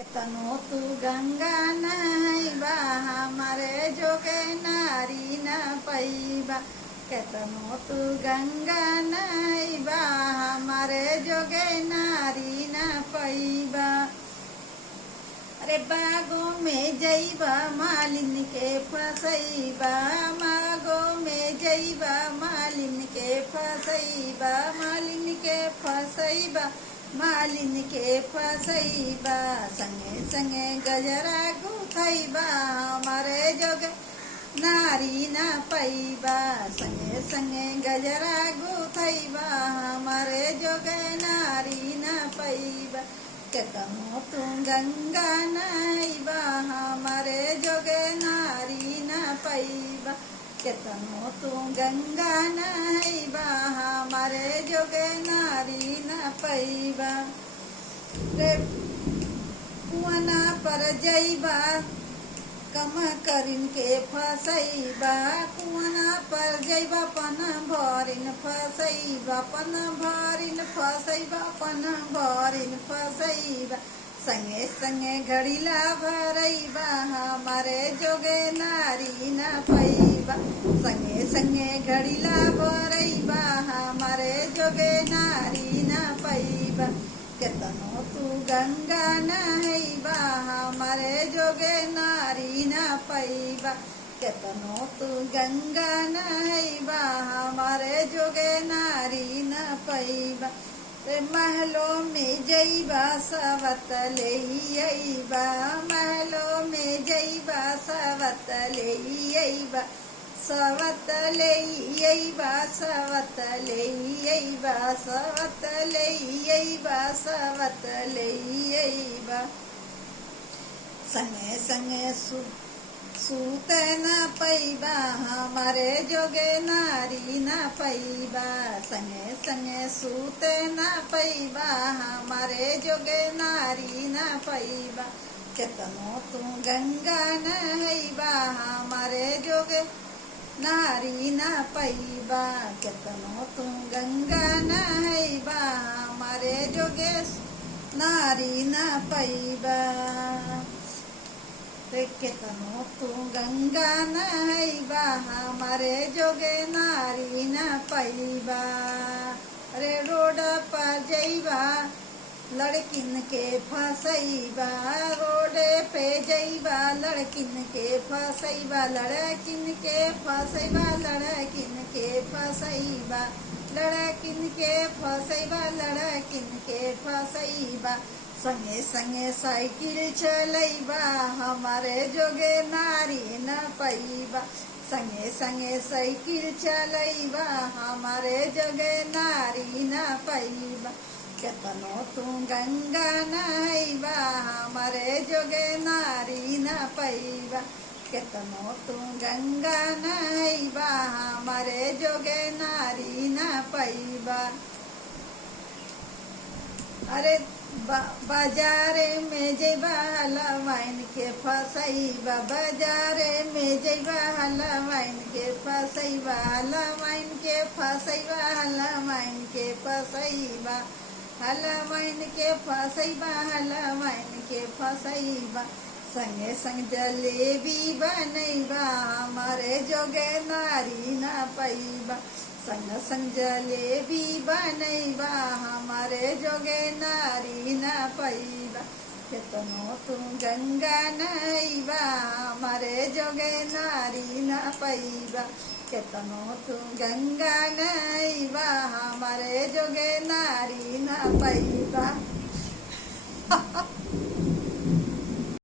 तनो तू गंगा नहैबा हमारे जोगे नारी न पैबा। केतनो तू गंगा नहैबा हमारे जोगे नारी न पैबा। अरे बागों में जइबा मालिन के फसैबा, मागों में जइबा मालिन के फसैबा, मालिन के फसैबा, मालिन के फसैबा। संगे संगे गजरा गुथैबा हमारे जोगे नारी न पैबा। संगे संगे गजरा गुथैबा हमारे जोगे नारी न पैबा। केतनो तू गंगा नहैबा हमारे जोगे नारी न पैबा। केतनो तू गंगा नहैबा हमारे जोगे नारी न पैबा। रे कुआना पर जइबा कम करिन के फसैबा, कुआना पर जइबा पन भरिन फसैबा, पन भरिन फसैबा, पन भरिन फसैबा। संगे संगे घड़ीला भरैबा हमारे जोगे नारी न पैबा। संगे संगे घड़ीला भरैबा हमारे जोगे नारी न पैबा। केतनो तू गंगा नहैबा हमारे जोगे नारी न पैबा। केतनो तू गंगा नहैबा हमारे जोगे नारी न पैबा। महलों में जइबा सवत लेइबा, महलों में जइबा सवत लेइबा, सवत लेइबा, सवत लेइबा, सवत लेइबा, सवत लेइबा। संगे संगे सूत न पैबा हमारे जोगे नारी न पैबा। संगे संगे सूत न पैबा हमारे जोगे नारी न पैबा। केतनो तू गंगा नहैबा हमारे जोगे नारी न पैबा। केतनो तू गंगा नहैबा हमारे जोगे नारी न पैबा। केतनो तू गंगा नहैबा हमारे जोगे नारी न पैबा। अरे रोड पर जइबा लड़किन के फसैबा, रोडे पे जइबा लड़किन के फसैबा, लड़किन के फसैबा, लड़किन के फसैबा, लड़किन के फसैबा, लड़किन के फसैबा। संगे संगे साइकिल चलैबा हमारे जोगे नारी न पैबा। संगे संगे साइकिल चलैबा हमारे जोगे नारी न पैबा। केतनो तू गंगा नहैबा हमारे जोगे नारी न पैबा। केतनो तू गंगा नहैबा हमारे जोगे नारी न पैबा। अरे बाजारे में जइबा हलवाइन के फसैबा, बाजारे में जइबा हलवाइन के फसैबा, हलवाइन के फसैबा, हलवाइन के फसैबा, हलवाइन के फसैबा, हलवाइन के फसैबा। संगे संग जलेबी बनैबा हमारे जोगे नारी न पैबा। संग संग जलेबी बनैबा हमारे जोगे नारी न पैबा। केतनो तू गंगा नहैबा हमारे जोगे नारी न पैबा। केतनो तू गंगा नहैबा हमारे जोगे नारी न पैबा।